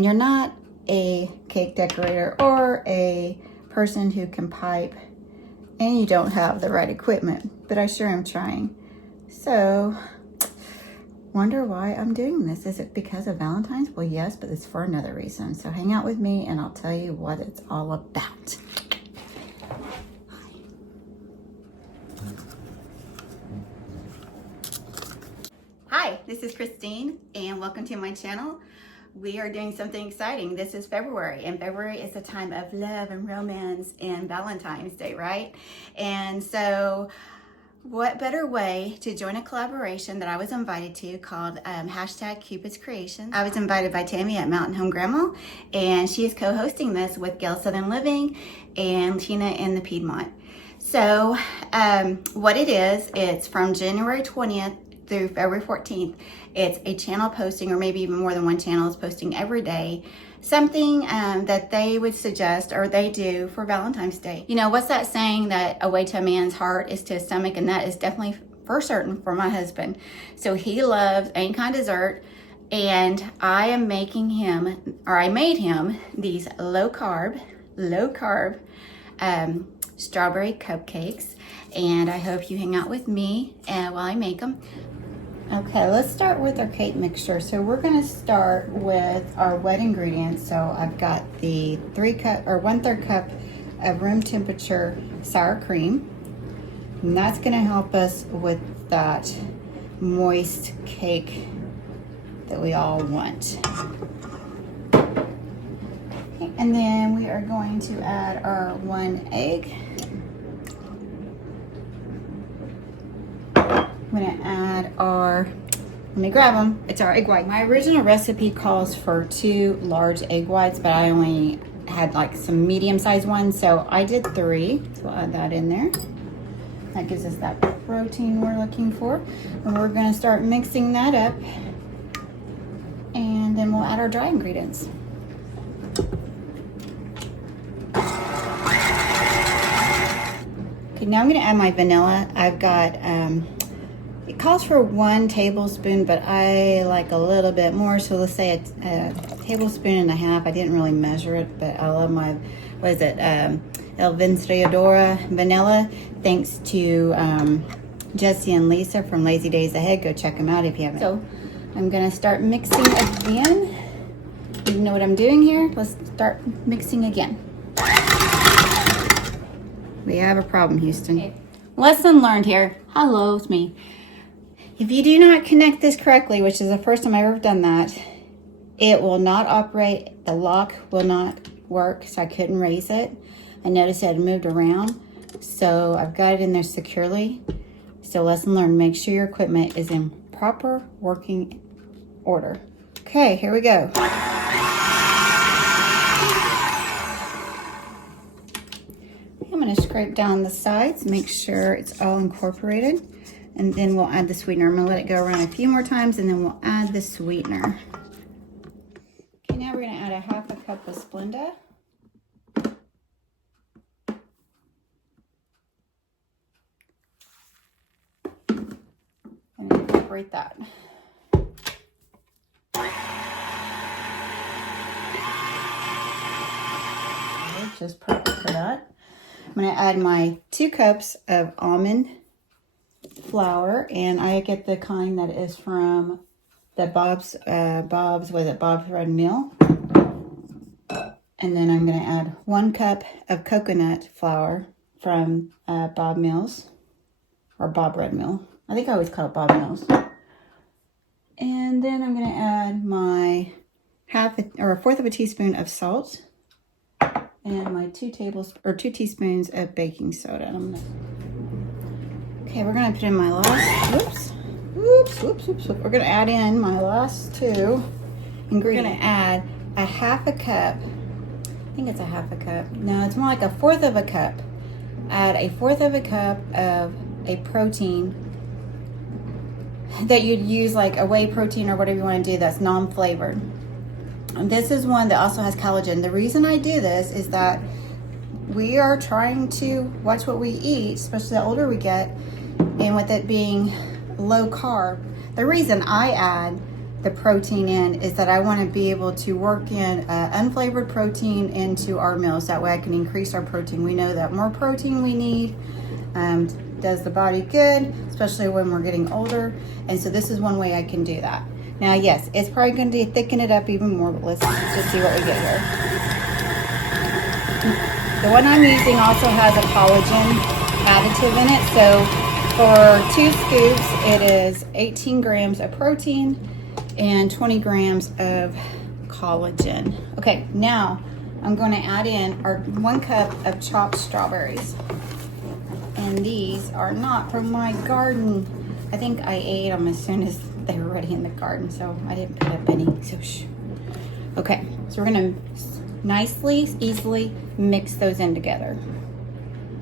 and you're not a cake decorator or a person who can pipe, and you don't have the right equipment, but I sure am trying. So, wonder why I'm doing this. Is it because of Valentine's? Well, yes, but it's for another reason. So hang out with me and I'll tell you what it's all about. Hi, this is Christine and welcome to my channel. We are doing something exciting. This is February, and February is a time of love and romance and Valentine's Day, right? And so what better way to join a collaboration that I was invited to called hashtag Cupid's Creations. I was invited by Tammy at Mountain Home Grandma, and she is co-hosting this with Gail Southern Living and Tina in the Piedmont. So what it is, it's from January 20th through February 14th. It's a channel posting, or maybe even more than one channel is posting every day, something that they would suggest or they do for Valentine's Day. You know, what's that saying that a way to a man's heart is to his stomach? And that is definitely for certain for my husband. So he loves any kind of dessert, and I am making him, or I made him, these low carb strawberry cupcakes. And I hope you hang out with me while I make them. Okay, let's start with our cake mixture. So we're gonna start with our wet ingredients. So I've got the 1/3 cup of room temperature sour cream. And that's gonna help us with that moist cake that we all want. Okay, and then we are going to add our 1 egg. I'm gonna add our, let me grab them, it's our egg white. My original recipe calls for 2 large egg whites, but I only had like some medium-sized ones, so I did 3. So we'll add that in there. That gives us that protein we're looking for. And we're gonna start mixing that up, and then we'll add our dry ingredients. Okay, now I'm gonna add my vanilla. I've got, it calls for 1 tablespoon, but I like a little bit more, so let's say it's a tablespoon and a half. I didn't really measure it, but I love my, what is it, El Vencedora vanilla. Thanks to Jesse and Lisa from Lazy Days Ahead. Go check them out if you haven't. So I'm gonna start mixing again. You know what I'm doing here? Let's start mixing again. We have a problem, Houston. Okay. Lesson learned here. Hello, it's me. If you do not connect this correctly, which is the first time I've ever done that, it will not operate. The lock will not work, so I couldn't raise it. I noticed it had moved around, so I've got it in there securely. So lesson learned, make sure your equipment is in proper working order. Okay, here we go. I'm gonna scrape down the sides, make sure it's all incorporated. And then we'll add the sweetener. I'm gonna let it go around a few more times, and then we'll add the sweetener. Okay, now we're gonna add a 1/2 cup of Splenda. And incorporate that. Which is perfect for that. I'm gonna add my 2 cups of almond flour, and I get the kind that is from the Bob's Red Mill. And then I'm going to add 1 cup of coconut flour from Bob Mills, or Bob Red Mill. I think I always call it Bob Mills. And then I'm going to add my 1/4 of a teaspoon of salt, and my 2 teaspoons of baking soda. And I'm gonna, okay, we're gonna put in my last, whoops. We're gonna add in my last 2 ingredients. We're gonna add a 1/2 cup, I think it's a 1/2 cup. No, it's more like a 1/4 of a cup. Add a 1/4 of a cup of a protein that you'd use, like a whey protein or whatever you wanna do, that's non-flavored. This is one that also has collagen. The reason I do this is that we are trying to watch what we eat, especially the older we get, and with it being low carb. The reason I add the protein in is that I want to be able to work in unflavored protein into our meals. That way I can increase our protein. We know that more protein we need does the body good, especially when we're getting older. And so this is one way I can do that. Now, yes, it's probably going to thicken it up even more, but let's just see what we get here. The one I'm using also has a collagen additive in it. So for 2 scoops, it is 18 grams of protein and 20 grams of collagen. Okay, now I'm going to add in our 1 cup of chopped strawberries. And these are not from my garden. I think I ate them as soon as they were ready in the garden, so I didn't put up any. So okay, so we're gonna nicely, easily mix those in together.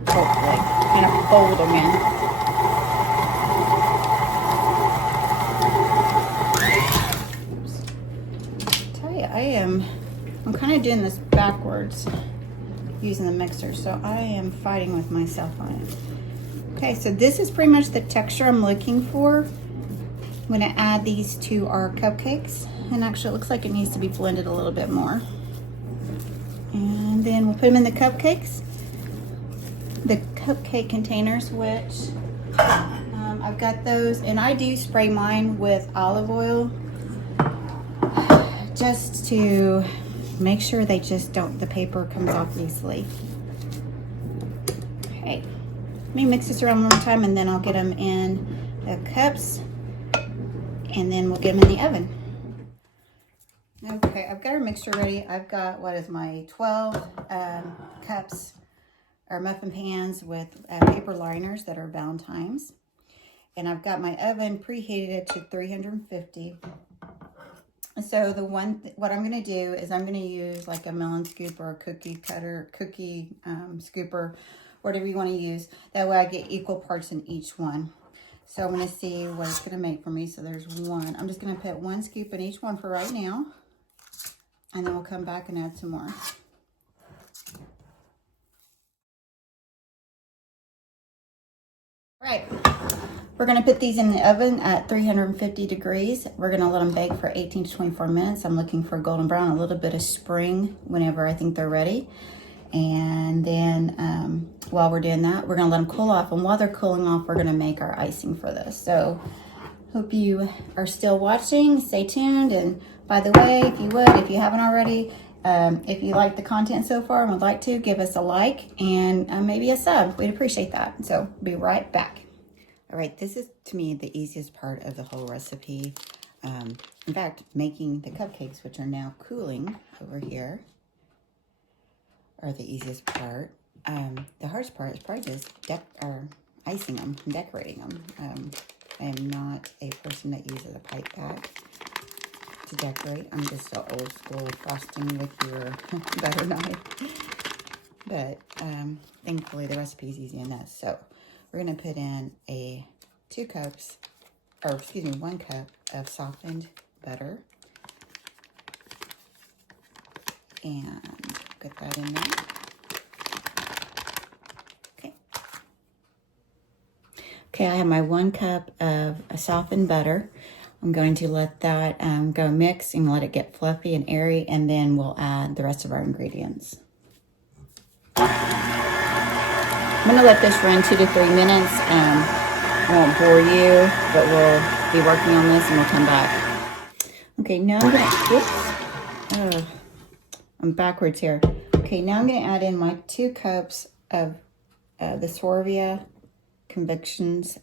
Hopefully, kind of fold them in. I'm kind of doing this backwards using the mixer, so I am fighting with myself on it. Okay, so this is pretty much the texture I'm looking for. I'm going to add these to our cupcakes, and actually it looks like it needs to be blended a little bit more. And then we'll put them in the cupcakes, the cupcake containers, which I've got those, and I do spray mine with olive oil just to make sure they just don't, the paper comes off easily. Okay, let me mix this around one more time and then I'll get them in the cups and then we'll get them in the oven. Okay, I've got our mixture ready. I've got, what is my 12 cups or muffin pans with paper liners that are Valentine's. And I've got my oven preheated to 350. So what I'm going to do is I'm going to use like a melon scoop or a cookie cutter, cookie scooper, whatever you want to use. That way I get equal parts in each one. So I'm going to see what it's going to make for me. So there's one. I'm just going to put 1 scoop in each one for right now. And then we'll come back and add some more. All right. We're going to put these in the oven at 350 degrees. We're going to let them bake for 18 to 24 minutes. I'm looking for golden brown, a little bit of spring whenever I think they're ready. And then while we're doing that, we're going to let them cool off. And while they're cooling off, we're going to make our icing for this. So hope you are still watching. Stay tuned. And by the way, if you haven't already, if you like the content so far and would like to, give us a like and maybe a sub. We'd appreciate that. So be right back. All right, this is, to me, the easiest part of the whole recipe. In fact, making the cupcakes, which are now cooling over here, are the easiest part. The hardest part is probably just icing them and decorating them. I am not a person that uses a pipe pack to decorate. I'm just so old school, frosting with your butter knife. But thankfully, the recipe is easy enough. So we're going to put in 1 cup of softened butter. And get that in there. Okay, I have my 1 cup of softened butter. I'm going to let that go mix and let it get fluffy and airy, and then we'll add the rest of our ingredients. I'm going to let this run 2 to 3 minutes. I won't bore you, but we'll be working on this and we'll come back. Okay, now I'm going to, I'm backwards here. Okay, now I'm going to add in my 2 cups of the Sorvia Convictions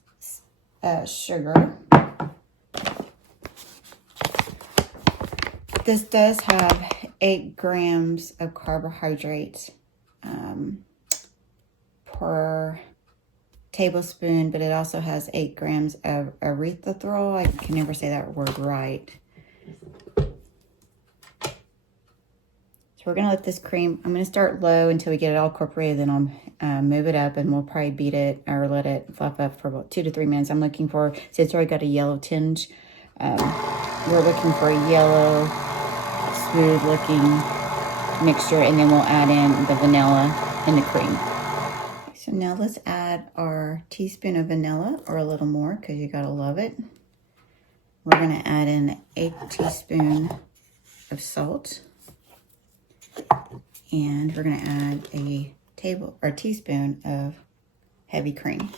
sugar. This does have 8 grams of carbohydrates per tablespoon, but it also has 8 grams of erythritol. I can never say that word right. So we're going to let this cream, I'm going to start low until we get it all incorporated, then I'll move it up and we'll probably beat it or let it fluff up for about 2 to 3 minutes. I'm looking for, see, it's already got a yellow tinge. We're looking for a yellow, smooth looking mixture, and then we'll add in the vanilla and the cream. So now let's add our teaspoon of vanilla, or a little more because you gotta love it. we're going to add in 1/8 teaspoon of salt. And we're going to add a teaspoon of heavy cream.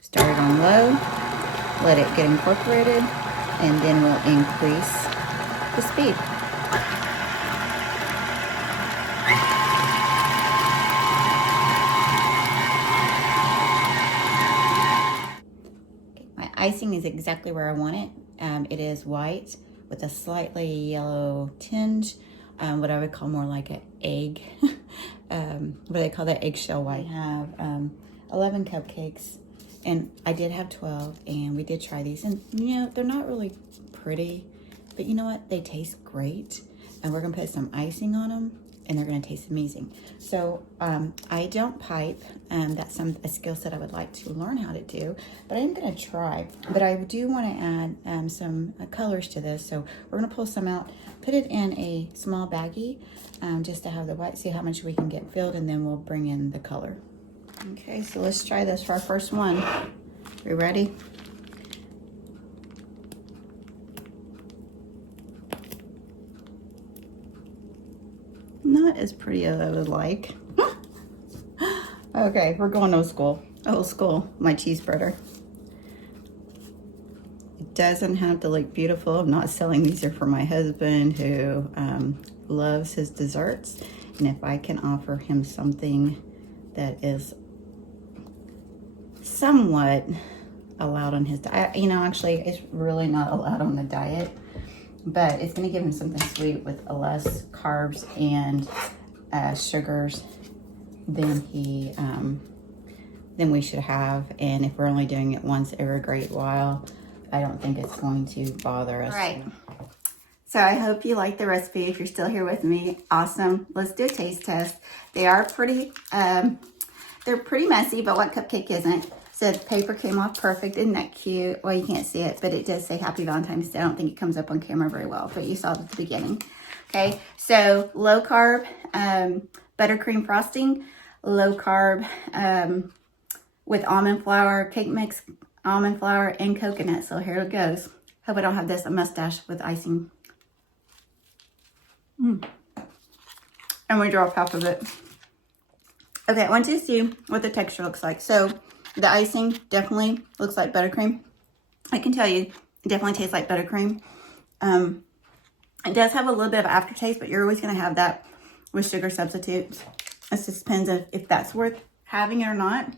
Start it on low, let it get incorporated, and then we'll increase the speed. My icing is exactly where I want it. It is white with a slightly yellow tinge, what I would call more like an egg. What do they call that? Eggshell white. I have 11 cupcakes, and I did have 12, and we did try these. And, you know, they're not really pretty, but you know what? They taste great. And we're going to put some icing on them, and they're going to taste amazing. So I don't pipe. That's a skill set I would like to learn how to do, but I'm going to try. But I do want to add some colors to this. So we're going to pull some out, put it in a small baggie just to have the white, see how much we can get filled, and then we'll bring in the color. Okay, so let's try this for our first one. We ready? Not as pretty as I would like. Okay, we're going old school. Old school, my cheese spreader. It doesn't have to look beautiful. I'm not selling these are for my husband who loves his desserts. And if I can offer him something that is somewhat allowed on his diet, you know, actually it's really not allowed on the diet, but it's going to give him something sweet with less carbs and sugars than than we should have. And if we're only doing it once every great while, I don't think it's going to bother us. All right. So I hope you like the recipe. If you're still here with me, awesome. Let's do a taste test. They are pretty, they're pretty messy, but what cupcake isn't? So the paper came off perfect. Isn't that cute? Well, you can't see it, but it does say Happy Valentine's Day. I don't think it comes up on camera very well, but you saw it at the beginning. Okay, so low carb, buttercream frosting, low carb with almond flour, cake mix, almond flour, and coconut. So here it goes. Hope I don't have this a mustache with icing. And we drop half of it. Okay, I want you to see what the texture looks like. So the icing definitely looks like buttercream. I can tell you, it definitely tastes like buttercream. It does have a little bit of aftertaste, but you're always going to have that with sugar substitutes. It just depends if that's worth having it or not.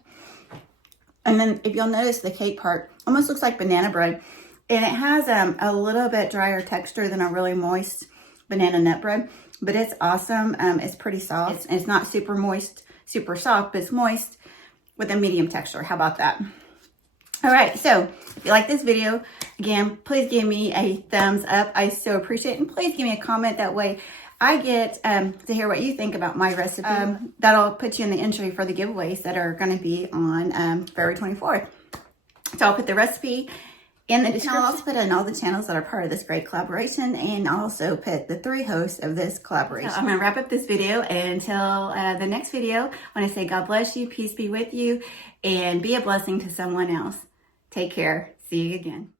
And then if you'll notice, the cake part almost looks like banana bread. And it has a little bit drier texture than a really moist banana nut bread. But it's awesome. It's pretty soft. It's not super moist, super soft, but it's moist with a medium texture. How about that? All right, so if you like this video, again, please give me a thumbs up. I so appreciate it. And please give me a comment. That way I get to hear what you think about my recipe. That'll put you in the entry for the giveaways that are going to be on February 24th. So I'll put the recipe in the description. I'll also put in all the channels that are part of this great collaboration, and also put the 3 hosts of this collaboration. So I'm going to wrap up this video, and until the next video, I want to say God bless you, peace be with you, and be a blessing to someone else. Take care. See you again.